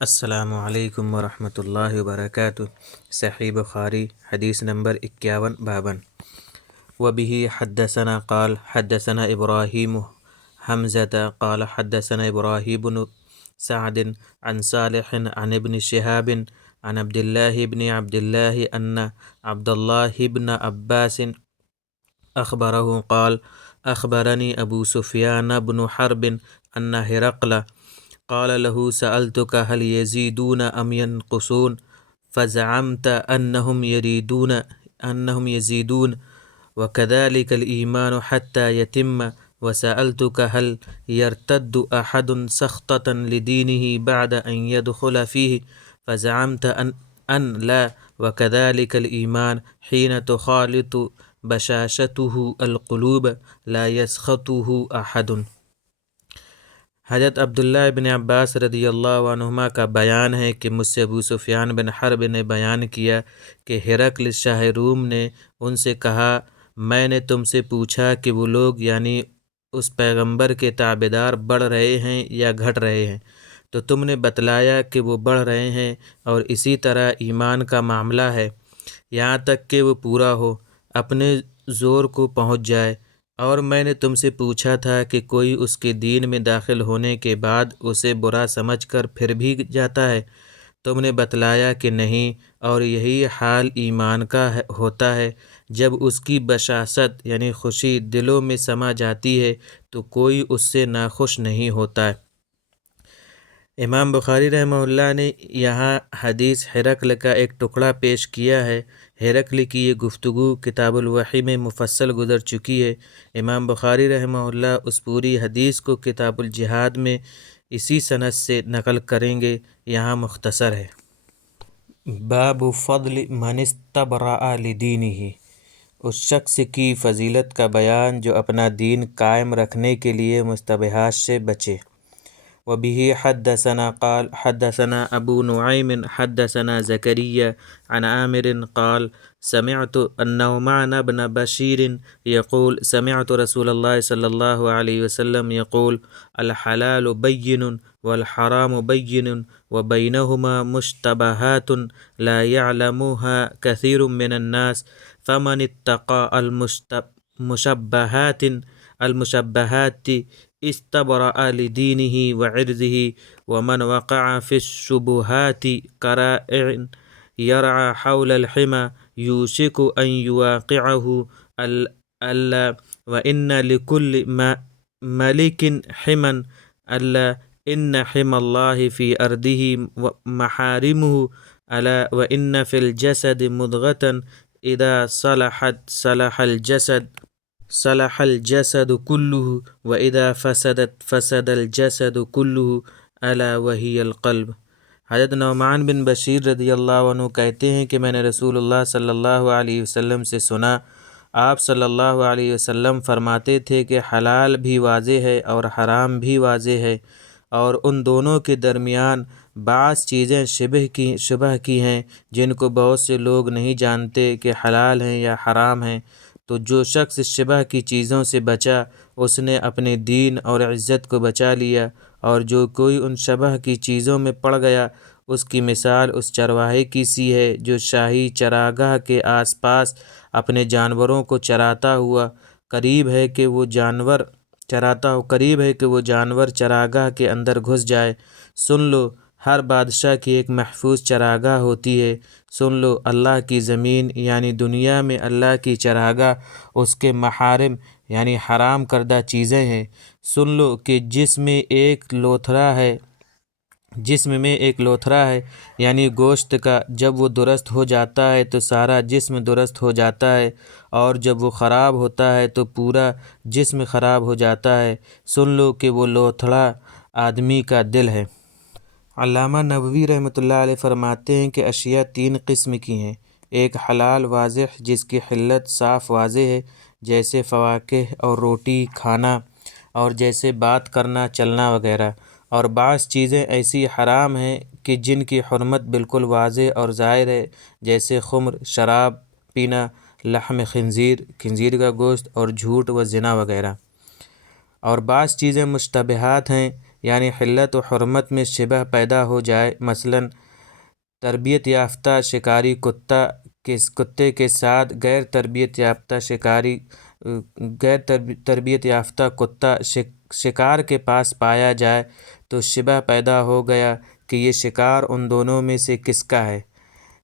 السلام علیکم ورحمۃ اللہ وبرکاتہ۔ صحیح بخاری حدیث نمبر 51 وبه حدثنا قال حدثنا ابراہیم حمزة قال حدثنا ابراہیم بن سعد عن صالح عن ابن شهاب عن عبد الله ان عبد الله بن عباس اخبره قال اخبرني ابو سفيان بن حرب ان هرقل قال له سألتك هل يزيدون أم ينقصون فزعمت أنهم يزيدون وكذلك الإيمان حتى يتم وسألتك هل يرتد أحد سخطة لدينه بعد أن يدخل فيه فزعمت أن لا وكذلك الإيمان حين تخالط بشاشته القلوب لا يسخطه أحد۔ حضرت عبداللہ بن عباس رضی اللہ عنہما کا بیان ہے کہ مجھ سے ابو سفیان بن حرب نے بیان کیا کہ ہرقل شاہ روم نے ان سے کہا، میں نے تم سے پوچھا کہ وہ لوگ یعنی اس پیغمبر کے تابعدار بڑھ رہے ہیں یا گھٹ رہے ہیں، تو تم نے بتلایا کہ وہ بڑھ رہے ہیں، اور اسی طرح ایمان کا معاملہ ہے یہاں تک کہ وہ پورا ہو، اپنے زور کو پہنچ جائے۔ اور میں نے تم سے پوچھا تھا کہ کوئی اس کے دین میں داخل ہونے کے بعد اسے برا سمجھ کر پھر بھی جاتا ہے، تم نے بتلایا کہ نہیں، اور یہی حال ایمان کا ہوتا ہے، جب اس کی بشاشت یعنی خوشی دلوں میں سما جاتی ہے تو کوئی اس سے ناخوش نہیں ہوتا ہے۔ امام بخاری رحمہ اللہ نے یہاں حدیث ہرقل کا ایک ٹکڑا پیش کیا ہے۔ ہرقل کی یہ گفتگو کتاب الوحی میں مفصل گزر چکی ہے۔ امام بخاری رحمہ اللہ اس پوری حدیث کو کتاب الجہاد میں اسی سند سے نقل کریں گے، یہاں مختصر ہے۔ باب فضل من استبرأ لدینہ، اس شخص کی فضیلت کا بیان جو اپنا دین قائم رکھنے کے لیے مشتبہات سے بچے۔ وبه حدثنا قال حدثنا ابو نعيم حدثنا زكريا عن عامر قال سمعت النعمان بن بشير يقول سمعت رسول الله صلى الله عليه وسلم يقول الحلال بين والحرام بين وبينهما مشتبهات لا يعلمها كثير من الناس فمن اتقى المشبهات استبرأ لدينه وعرضه ومن وقع في الشبهات كرائع يرعى حول الحمى يوشك أن يواقعه ألا وإن لكل ملك حمى ألا إن حمى الله في أرضه محارمه ألا وإن في الجسد مضغة إذا صلح الجسد كله وإذا فسد الجسد كله ألا وهي القلب۔ حضرت نعمان بن بشیر رضی اللہ عنہ کہتے ہیں کہ میں نے رسول اللہ صلی اللہ علیہ وسلم سے سنا، آپ صلی اللہ علیہ وسلم فرماتے تھے کہ حلال بھی واضح ہے اور حرام بھی واضح ہے، اور ان دونوں کے درمیان بعض چیزیں شبہ کی ہیں جن کو بہت سے لوگ نہیں جانتے کہ حلال ہیں یا حرام ہیں۔ تو جو شخص شبہ کی چیزوں سے بچا اس نے اپنے دین اور عزت کو بچا لیا، اور جو کوئی ان شبہ کی چیزوں میں پڑ گیا اس کی مثال اس چرواہے کی سی ہے جو شاہی چراگاہ کے آس پاس اپنے جانوروں کو چراتا ہوا قریب ہے کہ وہ جانور چراگاہ کے اندر گھس جائے۔ سن لو، ہر بادشاہ کی ایک محفوظ چراگاہ ہوتی ہے۔ سن لو، اللہ کی زمین یعنی دنیا میں اللہ کی چراگاہ اس کے محارم یعنی حرام کردہ چیزیں ہیں۔ سن لو کہ جسم میں ایک لوتھڑا ہے یعنی گوشت کا، جب وہ درست ہو جاتا ہے تو سارا جسم درست ہو جاتا ہے، اور جب وہ خراب ہوتا ہے تو پورا جسم خراب ہو جاتا ہے۔ سن لو کہ وہ لوتھڑا آدمی کا دل ہے۔ علامہ نووی رحمۃ اللہ علیہ فرماتے ہیں کہ اشیاء 3 قسم کی ہیں، ایک حلال واضح جس کی حلت صاف واضح ہے، جیسے فواکہ اور روٹی کھانا، اور جیسے بات کرنا چلنا وغیرہ، اور بعض چیزیں ایسی حرام ہیں کہ جن کی حرمت بالکل واضح اور ظاہر ہے، جیسے خمر، شراب پینا، لحم خنزیر کا گوشت، اور جھوٹ و زنا وغیرہ۔ اور بعض چیزیں مشتبہات ہیں یعنی حلت و حرمت میں شبہ پیدا ہو جائے، مثلاً تربیت یافتہ شکاری کتے کے ساتھ غیر تربیت یافتہ کتا شکار کے پاس پایا جائے تو شبہ پیدا ہو گیا کہ یہ شکار ان دونوں میں سے کس کا ہے،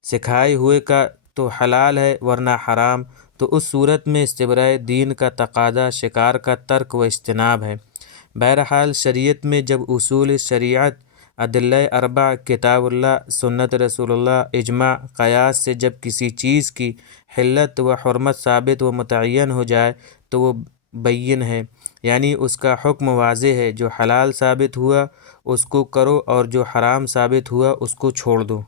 سکھائے ہوئے کا تو حلال ہے ورنہ حرام، تو اس صورت میں استبراء دین کا تقاضا شکار کا ترک و اجتناب ہے۔ بہرحال شریعت میں جب اصول شریعت، ادلہ اربع، کتاب اللہ، سنت رسول اللہ، اجماع، قیاس سے جب کسی چیز کی حلت و حرمت ثابت و متعین ہو جائے تو وہ بین ہے، یعنی اس کا حکم واضح ہے، جو حلال ثابت ہوا اس کو کرو اور جو حرام ثابت ہوا اس کو چھوڑ دو۔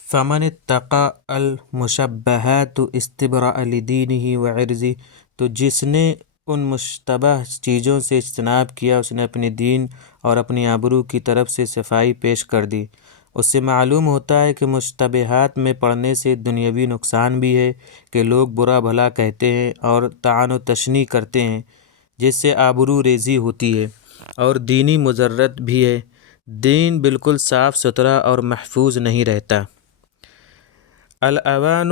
فمن اتقى المشبہات استبرأ لدینہ وعرضہ، تو جس نے ان مشتبہ چیزوں سے اجتناب کیا اس نے اپنے دین اور اپنی آبرو کی طرف سے صفائی پیش کر دی۔ اس سے معلوم ہوتا ہے کہ مشتبہات میں پڑنے سے دنیاوی نقصان بھی ہے کہ لوگ برا بھلا کہتے ہیں اور طعن و تشنیع کرتے ہیں جس سے آبرو ریزی ہوتی ہے، اور دینی مضرت بھی ہے، دین بالکل صاف ستھرا اور محفوظ نہیں رہتا۔ الاوان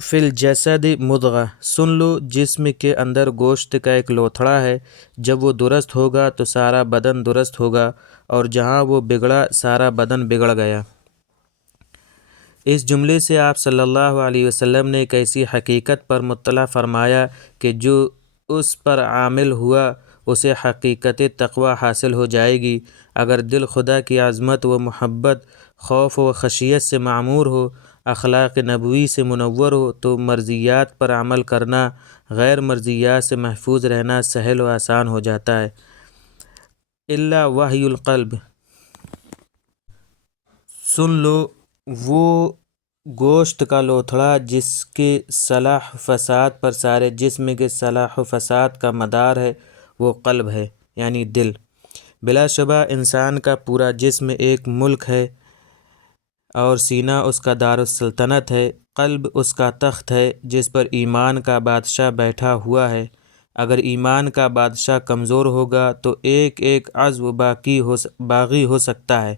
فی الجسد مضغہ، سن لو جسم کے اندر گوشت کا ایک لوتھڑا ہے، جب وہ درست ہوگا تو سارا بدن درست ہوگا، اور جہاں وہ بگڑا سارا بدن بگڑ گیا۔ اس جملے سے آپ صلی اللہ علیہ وسلم نے ایک ایسی حقیقت پر مطلع فرمایا کہ جو اس پر عامل ہوا اسے حقیقت تقوی حاصل ہو جائے گی۔ اگر دل خدا کی عظمت و محبت، خوف و خشیت سے معمور ہو، اخلاق نبوی سے منور ہو تو مرضیات پر عمل کرنا، غیر مرضیات سے محفوظ رہنا سہل و آسان ہو جاتا ہے۔ الا وحی القلب، سن لو وہ گوشت کا لوتھڑا جس کے صلاح و فساد پر سارے جسم کے صلاح و فساد کا مدار ہے، وہ قلب ہے، یعنی دل۔ بلا شبہ انسان کا پورا جسم ایک ملک ہے اور سینہ اس کا دارالسلطنت ہے، قلب اس کا تخت ہے جس پر ایمان کا بادشاہ بیٹھا ہوا ہے۔ اگر ایمان کا بادشاہ کمزور ہوگا تو ایک ایک عضو باغی ہو سکتا ہے،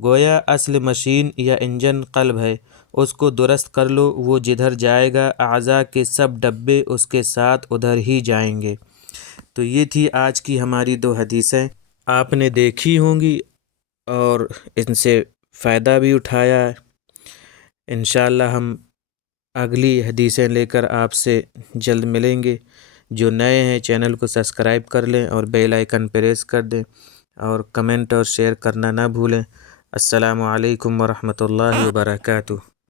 گویا اصل مشین یا انجن قلب ہے، اس کو درست کر لو، وہ جدھر جائے گا اعضاء کے سب ڈبے اس کے ساتھ ادھر ہی جائیں گے۔ تو یہ تھی آج کی ہماری 2 حدیثیں، آپ نے دیکھی ہوں گی اور ان سے فائدہ بھی اٹھایا ہے۔ انشاءاللہ ہم اگلی حدیثیں لے کر آپ سے جلد ملیں گے۔ جو نئے ہیں چینل کو سبسکرائب کر لیں اور بیل آئیکن پریس کر دیں، اور کمنٹ اور شیئر کرنا نہ بھولیں۔ السلام علیکم ورحمۃ اللہ وبرکاتہ۔